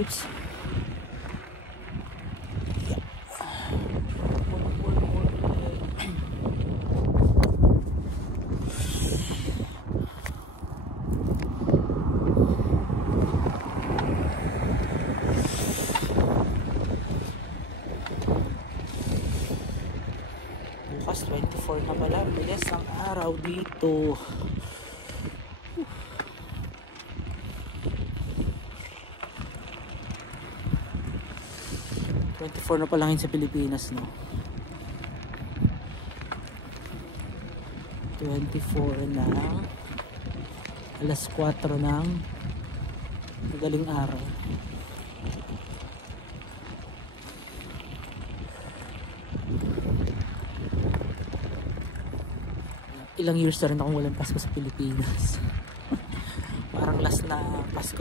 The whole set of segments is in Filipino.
Oops. Bukas 24 na pala, bilis ang araw dito. 24 na pa lang yun sa Pilipinas, no? 24 na alas 4 ng madaling araw. Ilang years na rin akong walang Pasko sa Pilipinas. Parang last na Pasko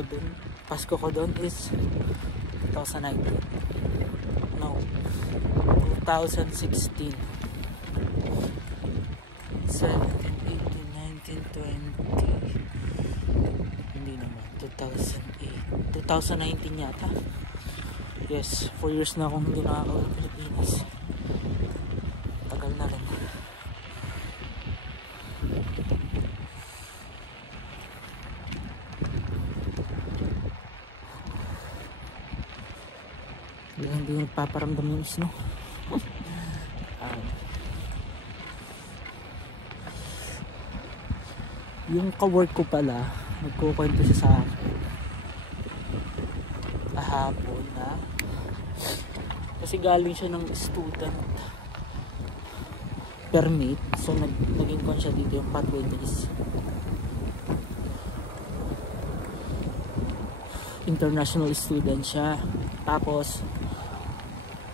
ko doon is 2019. No, 2016. 17, 18, 19, 20. Hindi naman, 2008. 2019 yata. Yes, 4 years na akong hindi nakakauwi ng Pilipinas. Tagal na rin. Hindi nagpaparamdam yung snow. Yung ka-work ko pala, nagkukwento siya sa akin kahapon na kasi galing siya ng student permit, so naging kon siya dito yung pathway is international student siya. Tapos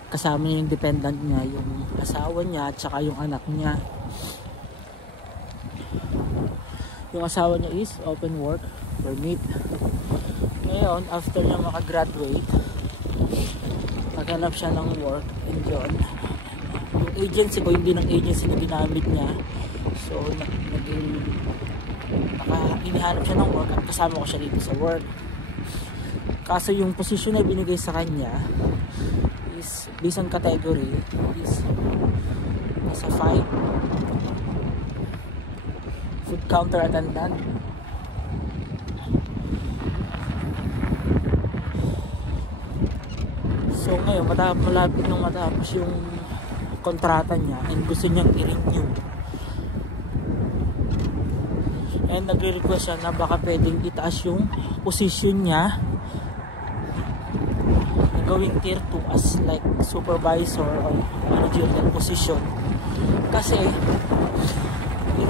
kasama niya yung dependent niya, yung asawa niya at saka yung anak niya. Yung asawa niya is open work permit. Ngayon, after niya makagraduate, maghanap siya ng work and yun, yung agency ko, hindi ng agency na ginamit niya, so inihanap siya ng work at kasama ko siya dito sa work. Kaso yung position na binigay sa kanya is based on category is nasa 5 food counter attendant. So ngayon malapit nung matapos yung kontrata niya and gusto niyang i-renew, and nagre-request siya na baka pwedeng itaas yung position niya gawing tier 2 as like supervisor or managerial position, kasi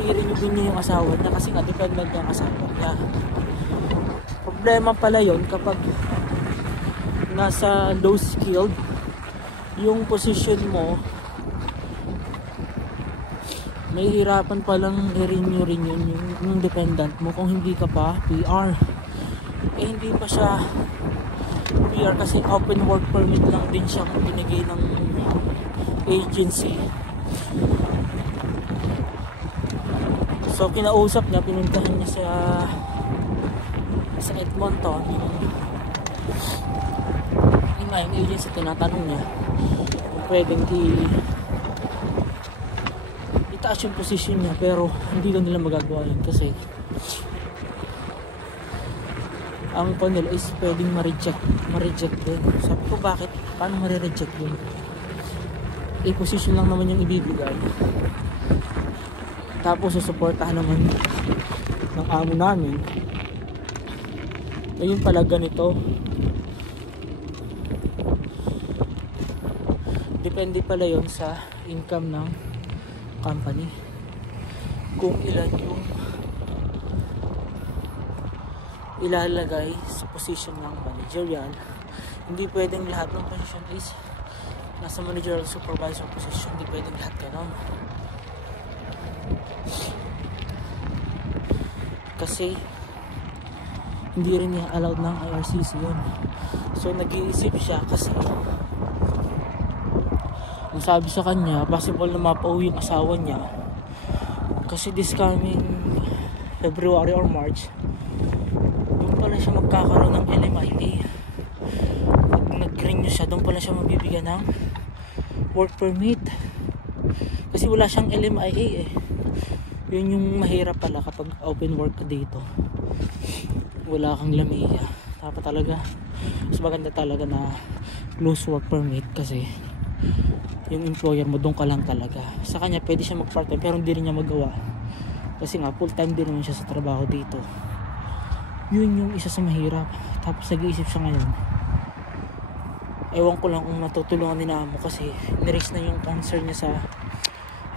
i-renew din niya yung asawa niya kasi nga dependent yung asawa niya. Problema pala yon kapag nasa low skilled yung position mo, may hirapan palang i-renew yung dependent mo kung hindi ka pa PR. Hindi pa siya PR kasi open work permit lang din siya kung binigay ng agency. So kinausap niya, pinuntahan niya sa Edmonton yung agency, tinatanong niya kung pwedeng itaas yung position niya, pero hindi lang nila magagawa yun kasi ang panel is pwedeng ma-reject din. Sabi ko, bakit? Paano ma-reject din? Position lang naman yung ibibigay. Tapos susuportahan naman ng amo namin. Ayun pala ganito. Depende pala yon sa income ng company. Kung ilan yung ilalagay sa position ng managerial. Hindi pwedeng lahat ng position is nasa managerial supervisor position. Hindi pwedeng lahat ganon. Kasi hindi rin niya allowed ng IRCC yun. So nag-iisip siya kasi ang sabi sa kanya, possible na mapauwi yung asawa niya kasi this coming February or March doon pala siya magkakaroon ng LMIA. Pag nag-renew siya, doon pala siya mabibigyan ng work permit kasi wala siyang LMIA eh. Yun yung mahirap pala kapag open work ka dito, wala kang LMIA. Dapat talaga mas maganda talaga na close work permit kasi yung employer mo doon ka lang talaga. Sa kanya pwede siya mag part time pero hindi rin niya magawa kasi nga full time din naman siya sa trabaho dito. Yun yung isa sa mahirap. Tapos nag-iisip siya ngayon, ewan ko lang kung matutulungan din amo kasi niraise na yung concern niya sa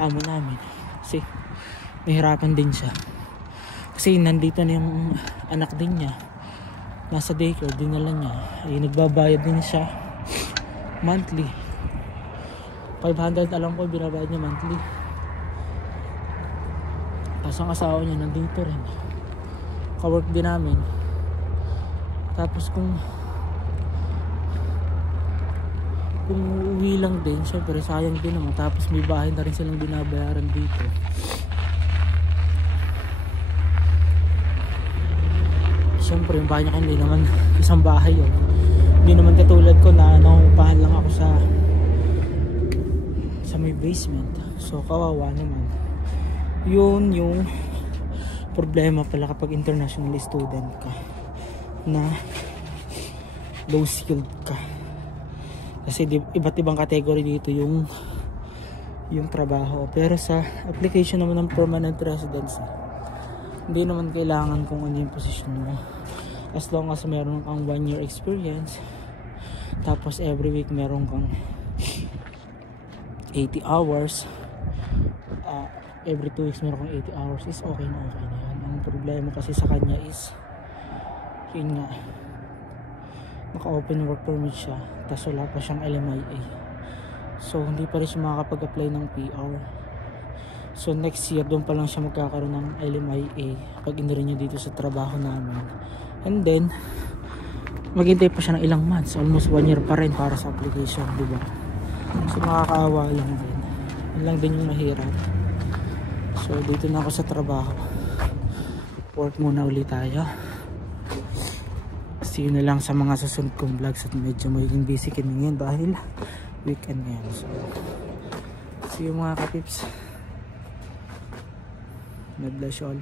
amo namin kasi mahirapan din siya kasi nandito na yung anak din niya, nasa daycare, dinala niya, ay nagbabayad din siya monthly. 500 alam ko binabayad niya monthly. Tapos ang asawa niya nandito rin, ka-work din namin. Tapos kung uuwi lang din, syempre sayang din naman. Tapos may bahay na rin silang binabayaran dito. Siyempre yung bahay niya hindi naman isang bahay yun. Hindi naman katulad ko na nangungupahan lang ako sa may basement. So kawawa naman. Yun yung problema pala kapag international student ka na low skilled ka. Kasi iba't ibang category dito yung trabaho. Pero sa application naman ng permanent residency, hindi naman kailangan kung ano yung position mo. As long as meron kang 1 year experience, tapos every week meron kang 80 hours, every 2 weeks meron kang 80 hours, is okay na yan. Ang problema kasi sa kanya is yun nga, naka-open work permit siya tapos wala pa siyang LMIA, so hindi pa rin siya makakapag-apply ng PR. So next year doon pa lang siya magkakaroon ng LMIA pag in-renew dito sa trabaho namin. And then maghintay pa siya ng ilang months, almost 1 year pa rin para sa application, diba? So makakaawa lang din. Yun lang din yung mahirap. So dito na ako sa trabaho. Work muna ulit tayo. See you na lang sa mga susunod kong vlogs at medyo magiging busy kami ngayon dahil weekend ngayon. So see you mga kapips. God bless you all.